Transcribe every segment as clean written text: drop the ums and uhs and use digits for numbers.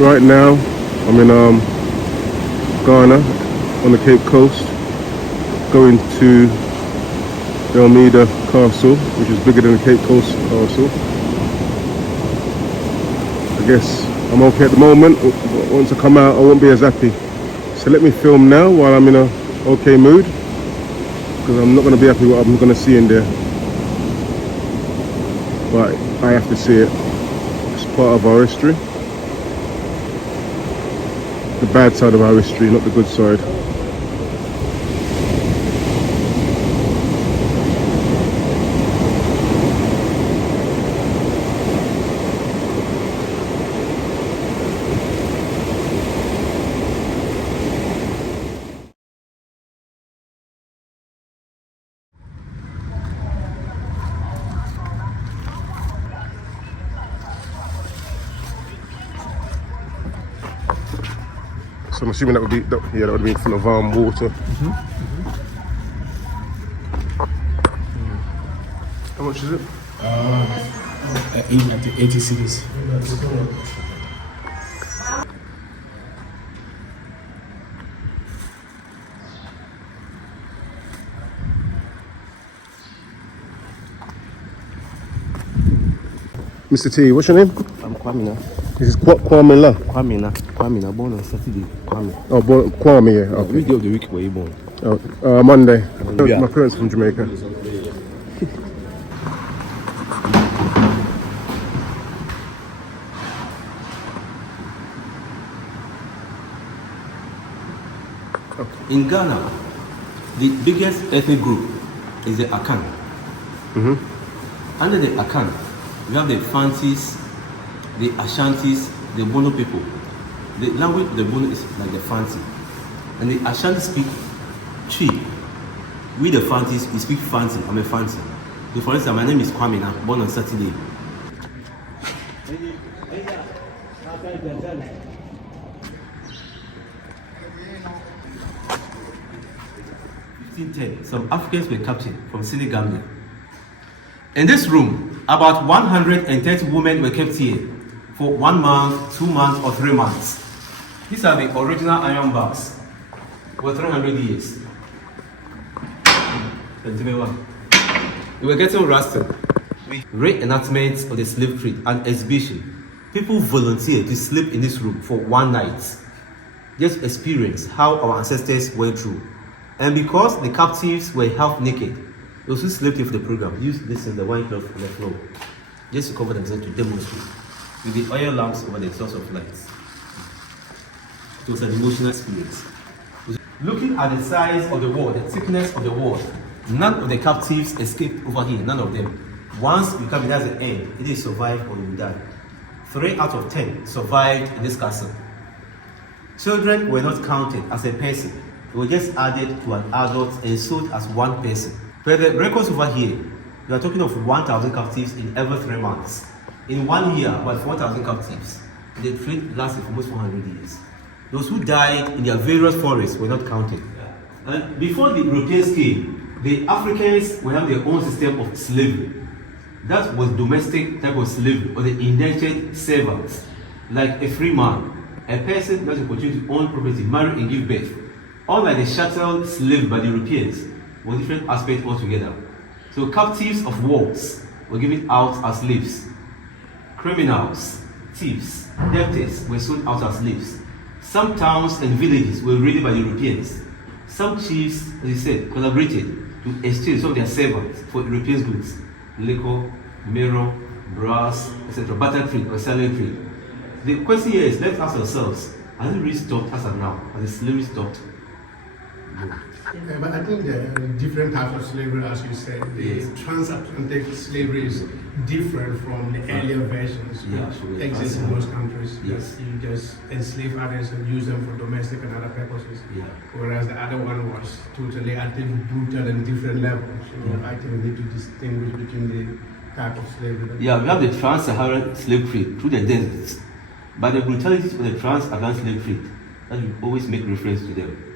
Right now, I'm in Ghana on the Cape Coast, going to Elmina Castle, which is bigger than the Cape Coast Castle. I guess I'm okay at the moment. Once I come out, I won't be as happy. So let me film now while I'm in a okay mood, because I'm not going to be happy with what I'm going to see in there. But I have to see it. It's part of our history. The bad side of our history, not the good side. So I'm assuming that would have been full of water. How much is it? 80 cities. Mr. T, what's your name? I'm Kwamina. This is Kwamina. Kwamina, born on Saturday. Kwame. Oh, Kwame, yeah. Okay. Which day of the week were you born? Monday. Yeah. My parents from Jamaica. In Ghana, the biggest ethnic group is the Akan. Under the Akan, we have the Fantis, the Ashantis, the Bono people. The language of the Bono is like the Fanti. And the Ashanti speak Twi. We the Fantis, we speak Fanti. I'm a Fanti. So for instance, my name is Kwamina, born on Saturday. Some Africans were captured from Senegal. In this room, about 130 women were kept here for 1 month, 2 months, or 3 months. These are the original iron bars for 300 years. They were getting rusted. Reenactments of the slave trade and exhibition. People volunteered to sleep in this room for 1 night. Just experience how our ancestors went through. And because the captives were half naked, those who slept here for the program used this in the wine cloth on the floor, just to cover themselves to demonstrate, with the oil lamps over the source of lights. It was an emotional experience. Looking at the size of the wall, the thickness of the wall, none of the captives escaped over here, none of them. Once you come in, that's the end. Either you survive or you die. 3 out of 10 survived in this castle. Children were not counted as a person. They were just added to an adult and sold as one person. For the records over here, we are talking of 1,000 captives in every 3 months. In 1 year, about 4,000 captives. The trade lasted for almost 400 years. Those who died in their various forests were not counted. And before the Europeans came, the Africans will have their own system of slavery. That was domestic type of slavery, or the indentured servants. Like a free man, a person that has the opportunity to own property, marry and give birth. Unlike the chattel slave by the Europeans, were different aspects altogether. So captives of wars were given out as slaves. Criminals, thieves, debtors were sold out as slaves. Some towns and villages were raided by the Europeans. Some chiefs, as I said, collaborated to exchange some of their servants for European goods, liquor, mirror, brass, etc., barter trade or silent trade. The question here is, let's ask ourselves, has it really stopped as of now? Has the slavery stopped? But I think there are different types of slavery, as you said. The transatlantic slavery is different from the earlier versions that exist in most countries. Yes. You just enslave others and use them for domestic and other purposes. Yeah. Whereas the other one was totally, I think, brutal and different levels. So I think we need to distinguish between the type of slavery. Yeah, we have the trans-Saharan slave trade through the deserts. But the brutalities of the trans-Atlantic slave trade, that we always make reference to them.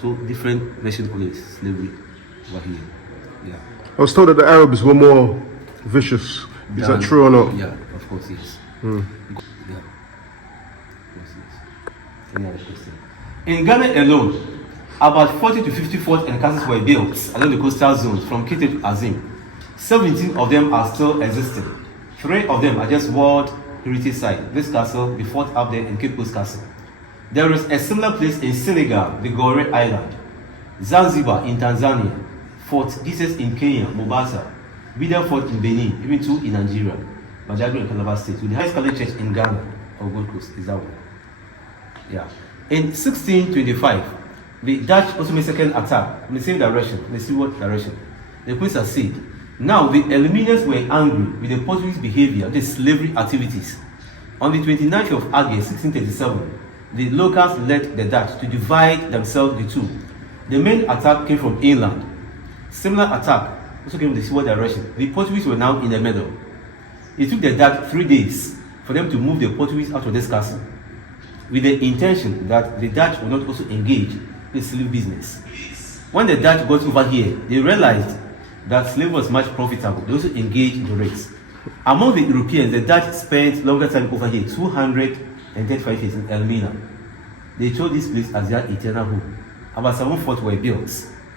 So different versions of the slavery over here. Yeah. I was told that the Arabs were more vicious. Is that true or not? Yeah, of course, yes. Yeah. Yes. Any other question? In Ghana alone, about 40 to 50 forts and castles were built along the coastal zones from Kite to Azim. 17 of them are still existing. 3 of them are just World Heritage Site. This castle, the fort up there in Cape Coast Castle. There is a similar place in Senegal, the Gore Island. Zanzibar in Tanzania. Fort Jesus in Kenya, Mombasa. Bida Fort in Benin, even 2 in Nigeria. Badagry and Calabar State. With the highest Catholic church in Ghana or Gold Coast is that one. Yeah. In 1625, the Dutch also made second attack in the same direction, in the seaward direction. The Queen succeeded. Now, the Elminas were angry with the Portuguese behavior, the slavery activities. On the 29th of August, 1637, the locals led the Dutch to divide themselves into two. The main attack came from inland. Similar attack also came from the seaward direction. The Portuguese were now in the middle. It took the Dutch 3 days for them to move the Portuguese out of this castle, with the intention that the Dutch would not also engage in slave business. When the Dutch got over here, they realized that slavery was much profitable. They also engaged in the race. Among the Europeans, the Dutch spent longer time over here, 235 years in Elmina. They chose this place as their eternal home. About 7 forts were built,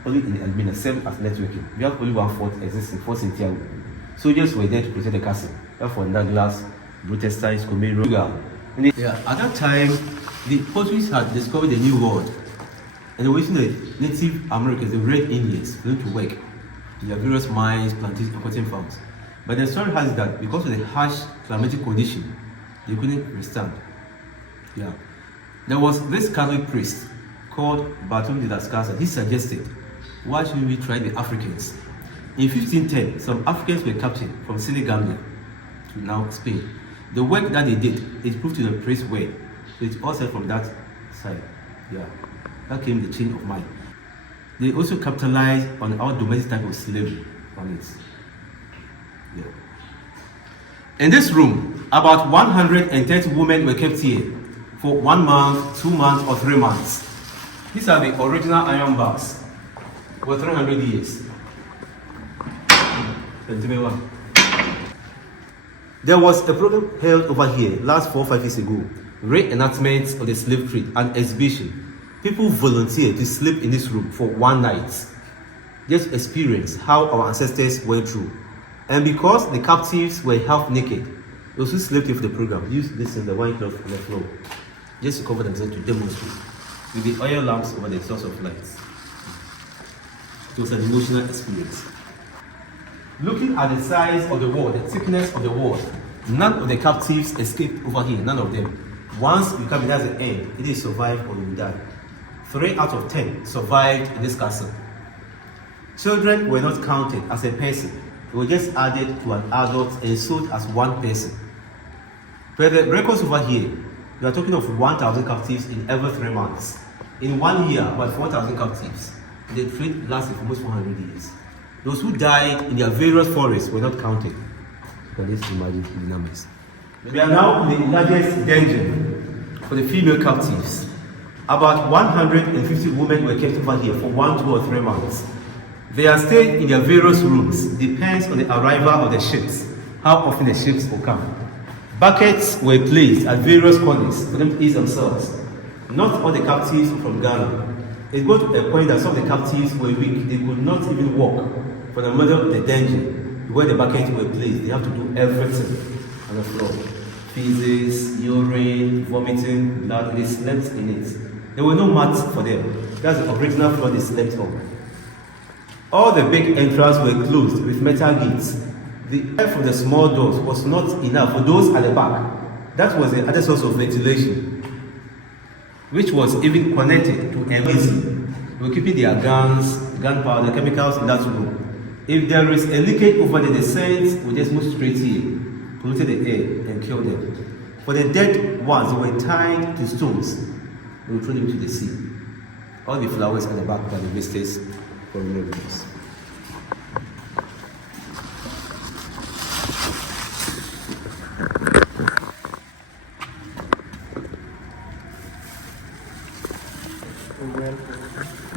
only in Elmina, 7 as networking. We have only 1 fort existing, Fort Santiago. Soldiers were there to protect the castle. Therefore, Douglas, Brutus, Comero. Yeah, at that time, the Portuguese had discovered a new world. And they were using the Native Americans, the Red Indians, for them to work in their various mines, plantations, and cotton farms. But the story has it that because of the harsh climatic condition, they couldn't withstand. Yeah. There was this Catholic priest called Bartolome de las Casas. He suggested, why shouldn't we try the Africans? In 1510, some Africans were captured from Senegambia to now Spain. The work that they did, it proved to the priest well. So it's all said from that side. Yeah. That came the chain of mind. They also capitalized on our domestic type of slavery on it. Yeah. In this room, about 130 women were kept here for 1 month, 2 months, or 3 months. These are the original iron bars for 300 years. There was a program held over here last 4 or 5 years ago. Reenactment of the slave trade and exhibition. People volunteered to sleep in this room for 1 night. Just experience how our ancestors went through. And because the captives were half naked, those who slept here for the program used this in the white cloth on the floor, just to cover themselves to demonstrate, with the oil lamps over the source of light. It was an emotional experience. Looking at the size of the wall, the thickness of the wall, none of the captives escaped over here, none of them. Once you come in, that's the end. It is survive or you die. 3 out of 10 survived in this castle. Children were not counted as a person. They were just added to an adult and sold as 1 person. Per the records over here, we are talking of 1,000 captives in every 3 months. In 1 year, about 4,000 captives. The trade lasted for almost 400 years. Those who died in their various forests were not counted. You can just imagine the numbers. We are now in the largest dungeon for the female captives. About 150 women were kept over here for 1, 2, or 3 months. Their stay in their various rooms depends on the arrival of the ships, how often the ships will come. Buckets were placed at various corners for them to ease themselves. Not all the captives were from Ghana. It got to a point that some of the captives were weak. They could not even walk from the middle of the dungeon where the buckets were placed. They have to do everything on the floor. Feces, urine, vomiting, blood, they slept in it. There were no mats for them. That's the original floor they slept on. All the big entrances were closed with metal gates. The air from the small doors was not enough for those at the back. That was the other source of ventilation, which was even connected to Elmina. They were keeping their guns, gunpowder, chemicals in that room. If there is a leakage over there, the saints will just move straight here, polluted the air, and kill them. For the dead ones, they were tied to stones. They would throw them into the sea. All the flowers at the back by the visitors for miracles.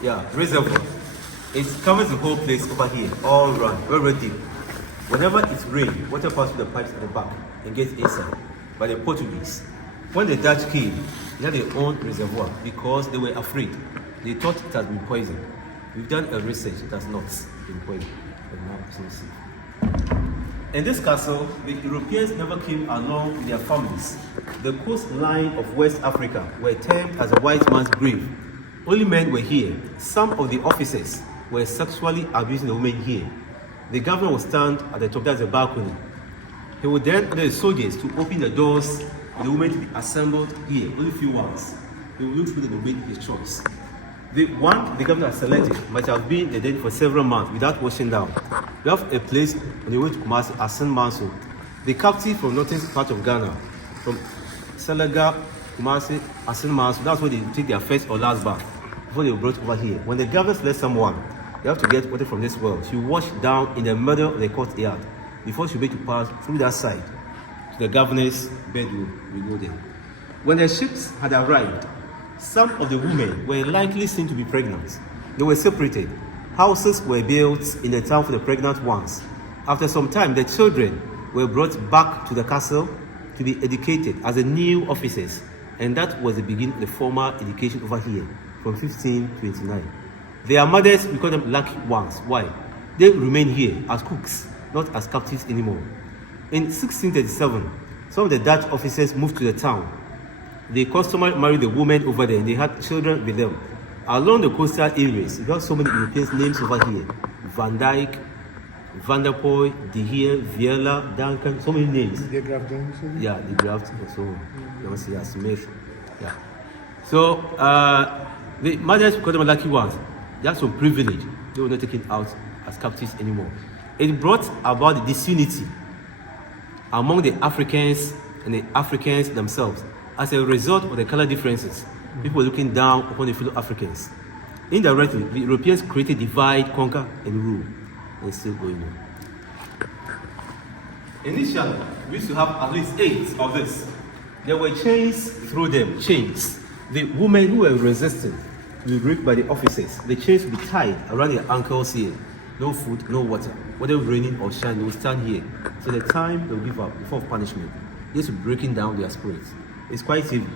Yeah, reservoir. It covers the whole place over here, all around, very deep. Whenever it rains, water passes through the pipes at the back and gets inside by the Portuguese. When the Dutch came, they had their own reservoir because they were afraid. They thought it had been poisoned. We've done a research, it has not been poisoned. But now it's not safe. In this castle, the Europeans never came along with their families. The coastline of West Africa were termed as a white man's grave. Only men were here. Some of the officers were sexually abusing the women here. The governor would stand at the top, that's the balcony. He would then order the soldiers to open the doors for the women to be assembled here, only few ones. He would look through them and make his choice. The one the governor has selected might have been dead for several months without washing down. We have a place on the way to Kumasi, Asin Manso. The captive from northern part of Ghana, from Selega, Kumasi, Asin Manso, that's where they take their first or last bath before they were brought over here. When the governor selects someone, they have to get water from this well. She wash down in the middle of the courtyard before she'll be able to pass through that side to the governor's bedroom. We go there. When the ships had arrived, some of the women were likely seen to be pregnant. They were separated. Houses were built in the town for the pregnant ones. After some time, the children were brought back to the castle to be educated as the new officers. And that was the beginning of the formal education over here from 1529. Their mothers, we call them lucky ones. Why? They remain here as cooks, not as captives anymore. In 1637, some of the Dutch officers moved to the town. They customarily married the women over there and they had children with them. Along the coastal areas, you have so many Europeans names over here. Van Dyke, Van der Poy, De Heer, Viella, Duncan, so many names. De Graaf Johnson? Yeah, De Graaf, so you want to see Smith. Yeah. So the mothers, because they were lucky ones, they had some privilege. They were not taken out as captives anymore. It brought about the disunity among the Africans and the Africans themselves. As a result of the color differences, people were looking down upon the fellow Africans. Indirectly, the Europeans created divide, conquer, and rule. And it's still going on. Initially, we used to have at least 8 of this. There were chains through them, chains. The women who were resisting were raped by the officers. The chains would be tied around their ankles here. No food, no water. Whether raining or shine, they will stand here. So the time they will give up before punishment, just breaking down their spirits. It's quite heavy.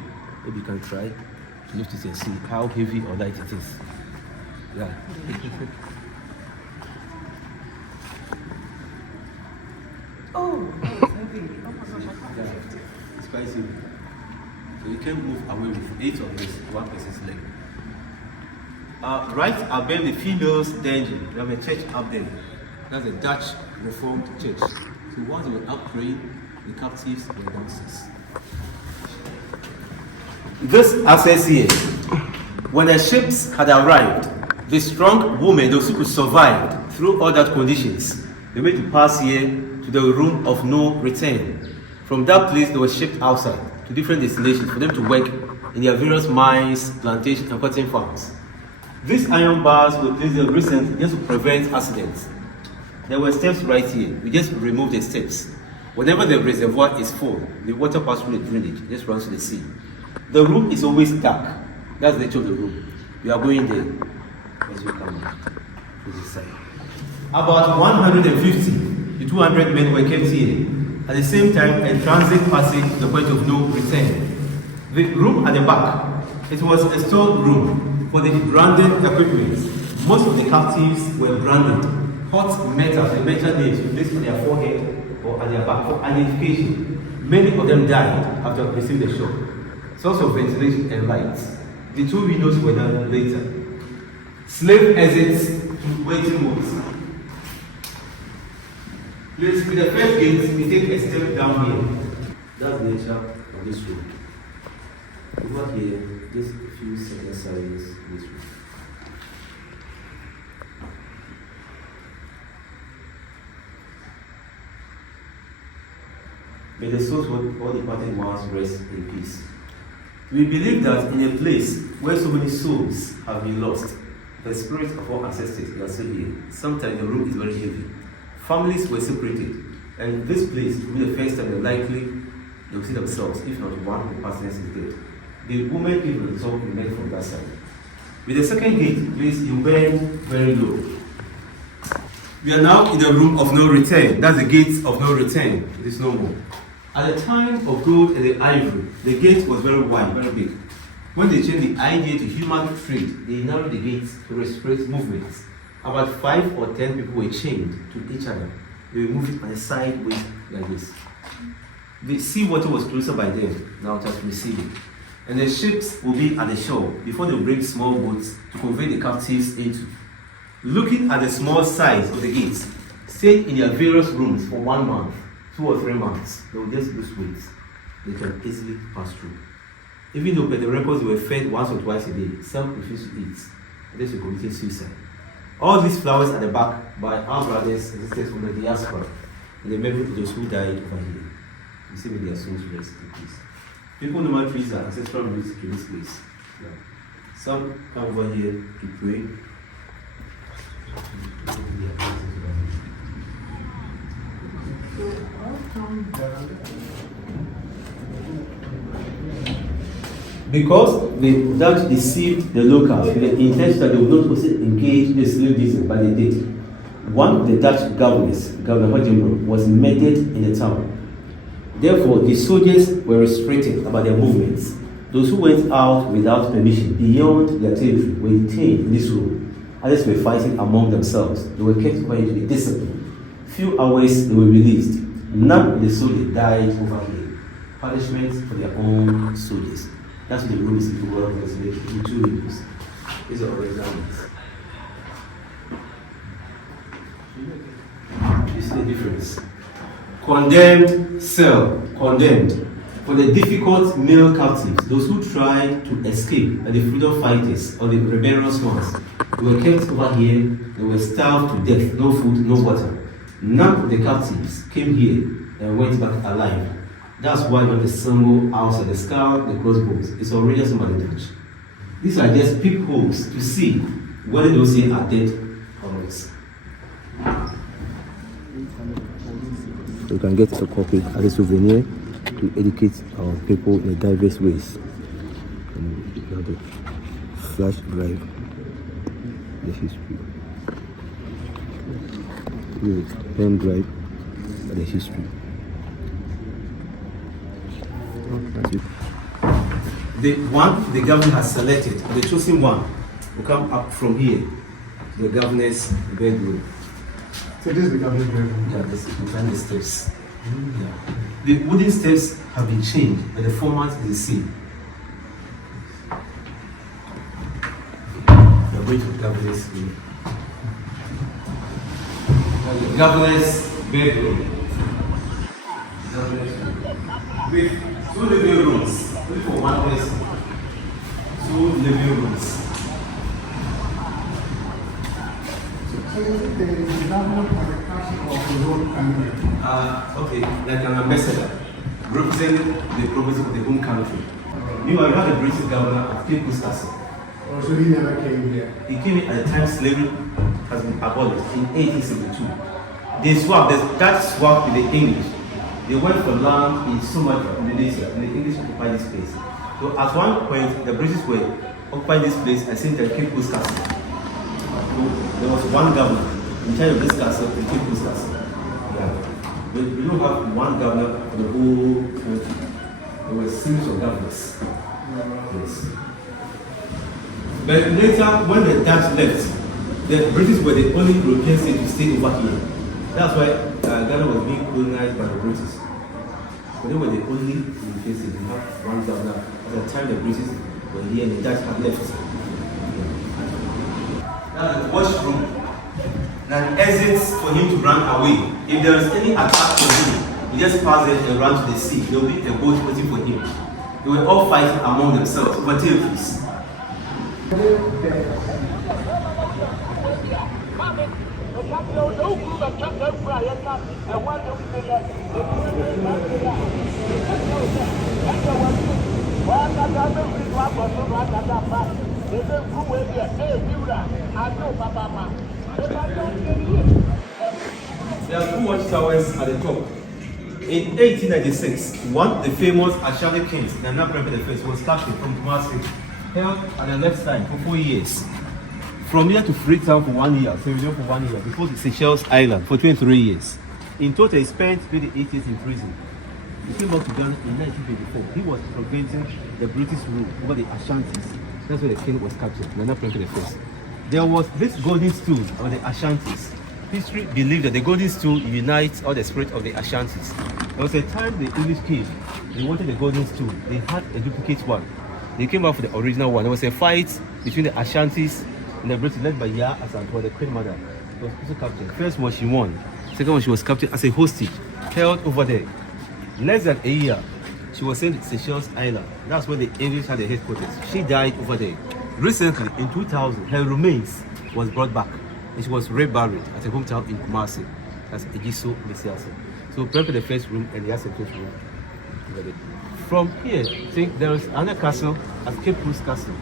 Maybe you can try to lift it and see how heavy or light it is. Yeah. Oh, it's heavy. Oh my gosh, I can't. Yeah. It's quite heavy. So you can move away with 8 of this, one person's leg. Right above the females' dungeon, we have a church up there. That's a Dutch Reformed church. So once they were out praying, the captives were downstairs. This access here, when the ships had arrived, the strong women, those who could survive through all that conditions, they were to pass here to the room of no return. From that place, they were shipped outside to different destinations for them to work in their various mines, plantations, and cotton farms. These iron bars were placed there recently just to prevent accidents. There were steps right here. We just removed the steps. Whenever the reservoir is full, the water passes through the drainage, just runs to the sea. The room is always dark. That's the nature of the room. We are going there as we come to this side. About 150 to 200 men were kept here. At the same time, a transit passage to the point of no return. The room at the back, it was a stored room for the branded equipment. Most of the captives were branded. Hot metal, the metal names placed on their forehead or at their back for identification. Many of them died after receiving the shock. Source of ventilation and lights. The 2 windows were done later. Slave exits to waiting rooms. Please, with the first gate, we take a step down here. That's the nature of this room. Over here, just a few seconds silence in this room. May the souls of all departed ones rest in peace. We believe that in a place where so many souls have been lost, the spirits of our ancestors are still here. Sometimes the room is very heavy. Families were separated, and this place will be the first time they're likely they will see themselves, if not one of the partners is dead. The woman people resolve to met from that side. With the second gate, please, you bend very low. We are now in the room of no return. That's the gate of no return. It is no more. At the time of gold and the ivory, the gate was very wide, very big. When they changed the idea to human trade, they narrowed the gates to restrict movements. About 5 or 10 people were chained to each other. They were moving on a sideways like this. The seawater was closer by them, now it has receded. And the ships will be at the shore before they bring small boats to convey the captives into. Looking at the small size of the gates, stayed in their various rooms for 1 month, 2 or 3 months, they will just lose weight. They can easily pass through. Even though by the records they were fed once or twice a day, some refused to eat. This will commit suicide. All these flowers at the back by our brothers and sisters from the diaspora, in the memory of those who died over here. You see with their souls rest in peace. People normally trees are ancestral roots to this place. Yeah. Some come over here to pray. Because the Dutch deceived the locals with the intention that they would not also engage in slave business, but they did. One of the Dutch governors, Governor Hodgenbroek, was murdered in the town. Therefore, the soldiers were restricted about their movements. Those who went out without permission beyond their territory were detained in this room. Others were fighting among themselves. They were kept quiet to be disciplined. Few hours they were released. None of the soldiers died over here. Punishment for their own soldiers. That's what the room is in the world was making in 2 rooms. These are our examples. You see the difference. Condemned cell, condemned. For the difficult male captives, those who tried to escape, and the freedom fighters or the rebellious ones, they were kept over here, they were starved to death, no food, no water. None of the captives came here and went back alive. That's why on the symbol outside the skull, the crossbones, it's already somebody Dutch. These are just peepholes to see whether those here are dead or not. You can get a copy as a souvenir to educate our people in diverse ways. And you have the flash drive, the history. The pen drive, the history. That's it. The one the governor has selected, the chosen one, will come up from here to the governor's bedroom. So this is the governor's bedroom. Yeah, this is behind the steps. Yeah. The wooden steps have been changed, but the format is the same. We are going to the governor's room. The governor's bedroom. With 2 living rooms, only for 1 person. 2 living rooms. So is it the governor of the council of the whole country? Okay, like an ambassador, representing the province of the home country. Meanwhile, you have the British governor of Cape Coast Castle. Oh, so he never came here. He came in at the time slavery has been abolished in 1872. They swapped, that swapped with the English. They went for land in Sumatra, Indonesia, and the English occupied this place. So at one point, the British were occupying this place at St. Cape Coast Castle. So there was one governor in charge of this castle, the Cape Coast Castle. Yeah. But we don't have one governor for the whole country. There were a series of governors. Yes. But later, when the Dutch left, the British were the only European state to stay over here. That's why Ghana was being colonized by the British. But they were the only European state. We have one governor. At the time, the British were here and the Dutch had left. That's the washroom. An exit for him to run away. If there is any attack for him, he just pass it and run to the sea. There will be a boat waiting for him. They were all fighting among themselves over territories. There are 2 watchtowers at the top. In 1896, one, the famous Ashanti Kings, the Nana Prempeh I, was captured from Kumasi, held at the left side for 4 years. From here to Freetown for 1 year, Sierra for 1 year, before the Seychelles Island for 23 years. In total, he spent 28 years in prison. He came back to Ghana in 1924. He was preventing the British rule over the Ashantis. That's where the king was captured. Nana Prince I. There was this golden stool of the Ashantis. History believed that the golden stool unites all the spirit of the Ashantis. There was a time the English came, they wanted the golden stool. They had a duplicate one. They came out for the original one. There was a fight between the Ashantis and the British, led by Ya Asantewaa, the queen mother. She was also captured. First one she won. Second one she was captured as a hostage, held over there. Less than a year, she was sent to Seychelles Island. That's where the English had their headquarters. She died over there. Recently, in 2000, her remains was brought back. And she was reburied at her hometown in Kumasi. That's Ejiso Mesiasa. So prepare for the first room and the second room. From here, think there is another castle at Cape Coast Castle,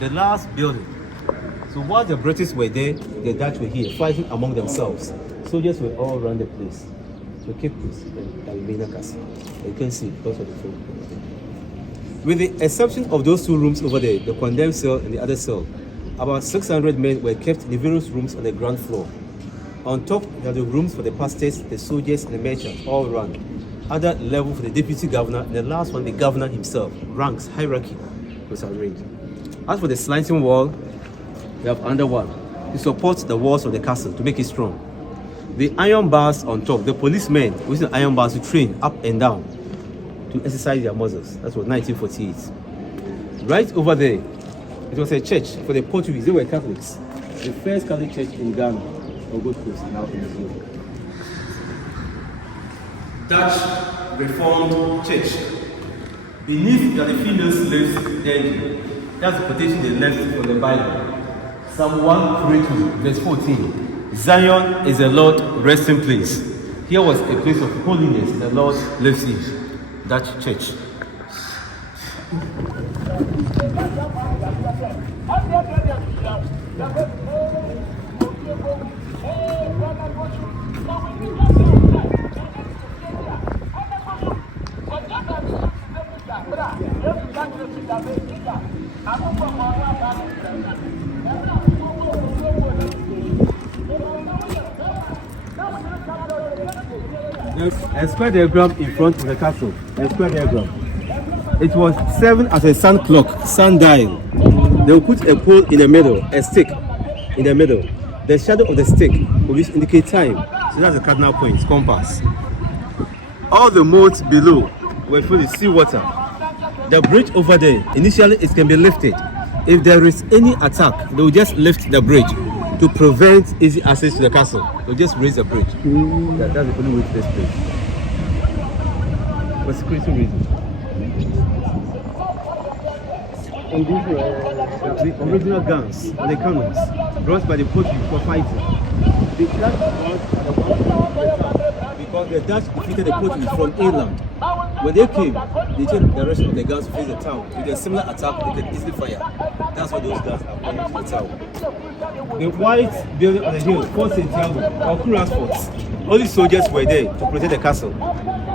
the last building. So while the British were there, the Dutch were here fighting among themselves. Soldiers were all around the place. So Cape Coast and Elmina Castle. You can see because of the film. With the exception of those two rooms over there, the condemned cell and the other cell, about 600 men were kept in the various rooms on the ground floor. On top, there are the rooms for the pastors, the soldiers, and the merchants, all around. Other level for the deputy governor, and the last one, the governor himself. Ranks, hierarchy was arranged. As for the slanting wall, we have under one to support the walls of the castle to make it strong. The iron bars on top, the policemen using the iron bars to train up and down to exercise their muscles. That was 1948. Right over there, it was a church for the Portuguese. They were Catholics. The first Catholic church in Ghana, or Gold Coast, now in the zoo. Dutch Reformed Church. Beneath are the female slaves then. That's the quotation they left from the Bible. Psalm 132, verse 14. Zion is the Lord's resting place. Here was a place of holiness the Lord lives in. Dutch Church. A square diagram in front of the castle. A square diagram. It was 7 as a sun clock, sundial. They will put a pole in the middle, a stick in the middle. The shadow of the stick will indicate time. So that's the cardinal point, compass. All the moats below were filled with seawater. The bridge over there, initially it can be lifted. If there is any attack, they will just lift the bridge to prevent easy access to the castle. They'll just raise the bridge. That's the only way to this place. For security reasons. The original guns and the cannons brought by the Portuguese for fighting. The Dutch because the Dutch defeated the Portuguese from England. When they came, they changed the direction of the guns to face the town. With a similar attack, they could easily fire. That's what those guns are pointing to the town. The white building on the hill, Fort Santiago, or Kuras Fort. Only soldiers were there to protect the castle,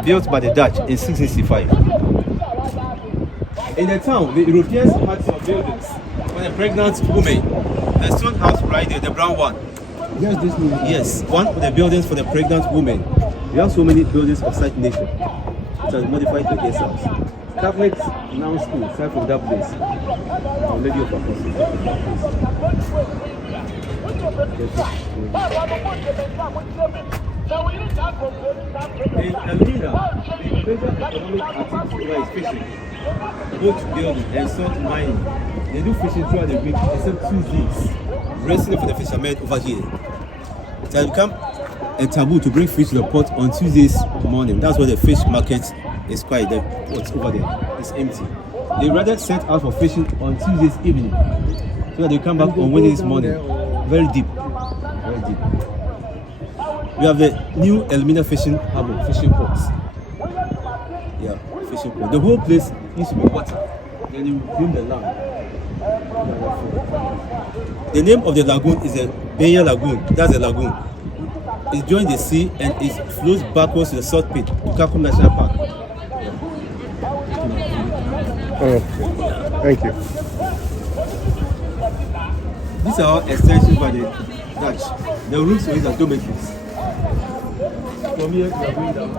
built by the Dutch in 1665. In the town, the Europeans had some buildings for the pregnant women. The stone house right there, the brown one. Yes, one of the buildings for the pregnant women. We have so many buildings of such nature. It has modified to guest house. Catholics now school aside from that place. Our Lady of Apostles. In Elmina, the major economic activity is fishing, boat building, and salt mining. They do fishing throughout the week except Tuesdays. Resting for the fishermen over here. It has become a taboo to bring fish to the port on Tuesdays morning. That's why the fish market is quiet. The port over there is empty. They rather set out for fishing on Tuesdays evening so that they come back on Wednesdays morning. Very deep. Very deep. We have the new Elmina fishing harbor, fishing port. Yeah, fishing port. The whole place used to be water. Then you build the land. The name of the lagoon is the Benya Lagoon. That's the lagoon. It joins the sea and it flows backwards to the South Pit to Kakum National Park. Thank you. These are all extensions by the Dutch. The rooms are dormitories. From here we are going down.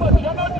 Thank you.